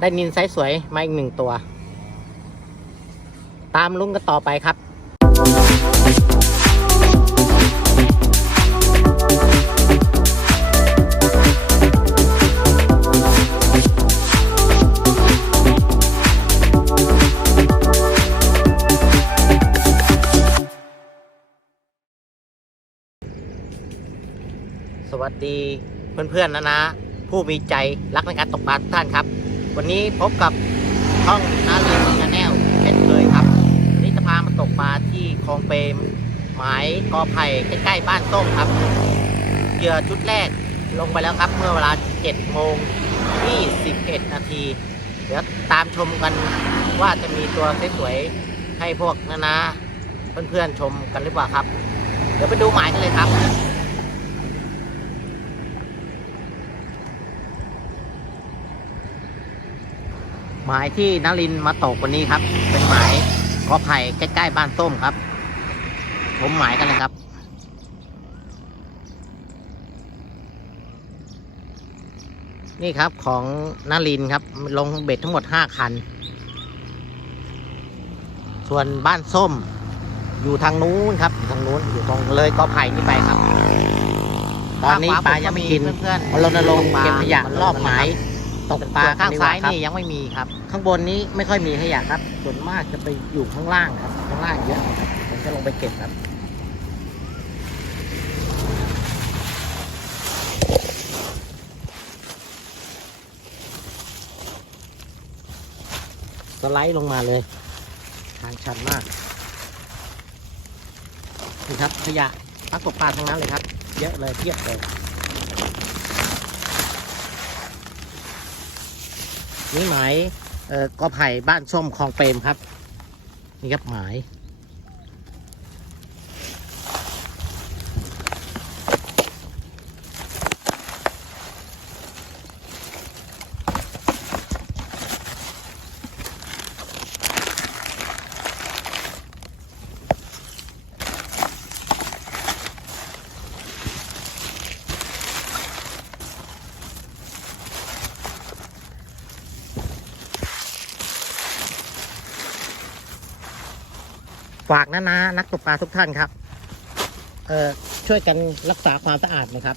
ได้นินไซส์สวยมาอีกหนึ่งตัว ตามลุงกันต่อไปครับสวัสดีเพื่อนๆนะนะ ผู้มีใจรักในการตกปลาทุกท่านครับ วันนี้พบกับช่องนาเรียนชาแนลเช่นเคยครับวันนี้จะพามาตกปลาที่คลองเปรมหมายกอไผ่ใกล้ๆบ้านส้มครับเหยื่อชุดแรกลงไปแล้วครับ เมื่อเวลา7โมง21นาทีเดี๋ยวตามชมกันว่าจะมีตัวสวยๆให้พวกนานาเพื่อนๆชมกันหรือเปล่าครับ เดี๋ยวไปดูหมายกันเลยครับ หมายที่นลินทร์มาตกวันนี้ครับ เป็นหมายกอไผ่ใกล้ๆบ้านส้มครับ ผมหมายกันเลยครับนี่ครับของนารินทร์ครับ ลงเบ็ดทั้งหมดห้าคัน ส่วนบ้านส้ม อยู่ทางนู้นครับอยู่ทางนู้นอยู่ตรงเลยกอไผ่นี่ไปครับ ตอนนี้ปลายังไม่กินเพื่อนรณรงค์เก็บขยะรอบหมาย ตกปลาข้างซ้ายนี่ยังไม่มีครับ ข้างบนนี้ไม่ค่อยมีขยะครับ ส่วนมากจะไปอยู่ข้างล่างครับ ข้างล่างเยอะครับผมจะลงไปเก็บครับสไลด์ลงมาเลย ทางชันมากนี่ครับขยะปักตกปลาทั้งนั้นเลยครับ เยอะเลยเทียบเลย นี่หมายกอไผ่บ้านส้มคลองเปรมครับ นี่ครับหมาย ฝากนะนะนักตกปลาทุกท่านครับ เอ่อช่วยกันรักษาความสะอาดนะครับ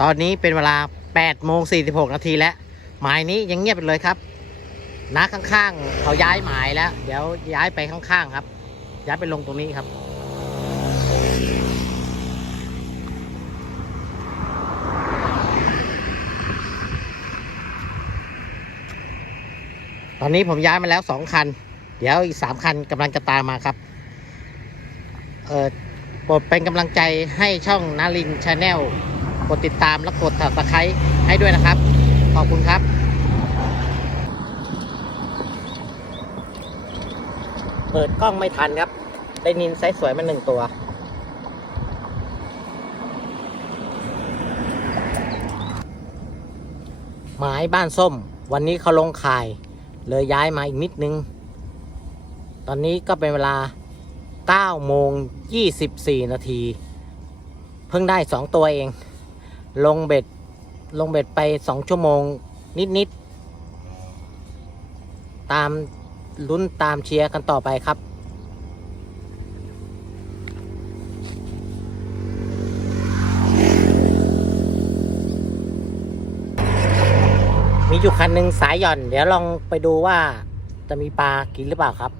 ตอนนี้เป็นเวลา8โมง46 นาทีแล้ว หมายนี้ยังเงียบไปเลยครับน้าข้างๆ เขาย้ายหมายแล้ว เดี๋ยวย้ายไปข้างๆ ครับ ย้ายไปลงตรงนี้ครับ ตอนนี้ผมย้ายมาแล้วสองคัน เดี๋ยวอีกสามคันกำลังจะตามมาครับ เออโปรดเป็นกำลังใจให้ช่องนารินชาแนลกดติดตามและกดถับตะไคร้ให้ด้วยนะครับ ขอบคุณครับ เปิดกล้องไม่ทันครับ ได้นินไซส์สวยมาหนึ่งตัวหมายบ้านส้ม วันนี้เขาลงข่าย เลยย้ายมาอีกนิดนึง ตอนนี้ก็เป็นเวลา9โมง24 นาที เพิ่งได้ 2 ตัวเอง ลงเบ็ด ลงเบ็ดไป 2 ชั่วโมงนิด ๆ ตามลุ้นตามเชียร์กันต่อไปครับ มีอยู่คันหนึ่งสายหย่อน เดี๋ยวลองไปดูว่าจะมีปลากินหรือเปล่าครับ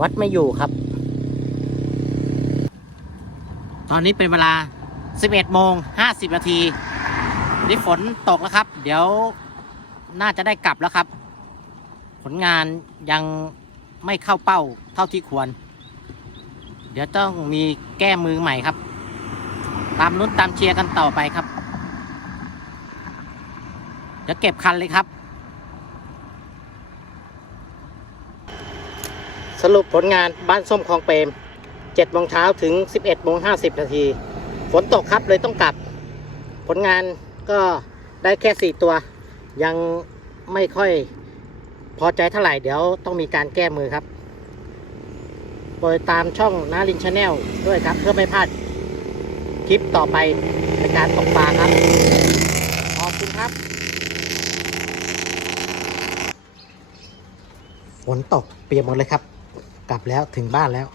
วัดไม่อยู่ครับ ตอนนี้เป็นเวลา 11 โมง 50 นาที นี่ฝนตกแล้วครับ เดี๋ยวน่าจะได้กลับแล้วครับ ผลงานยังไม่เข้าเป้าเท่าที่ควร เดี๋ยวต้องมีแก้มือใหม่ครับ ตามลุ้นตามเชียร์กันต่อไปครับ เดี๋ยวเก็บคันเลยครับ สรุปผลงานบ้านส้มคลองเปรม 7โมงเช้าถึง 11โมง50 นาที ฝนตกครับเลยต้องกลับ ผลงานก็ได้แค่ 4 ตัว ยังไม่ค่อยพอใจเท่าไหร่ เดี๋ยวต้องมีการแก้มือครับ โดยตามช่องนารินชาแนลด้วยครับ เพื่อไม่พลาดคลิปต่อไปในการตกปลาครับ ขอบคุณครับฝนตกเปียกหมดเลยครับ กลับแล้วถึงบ้านแล้ว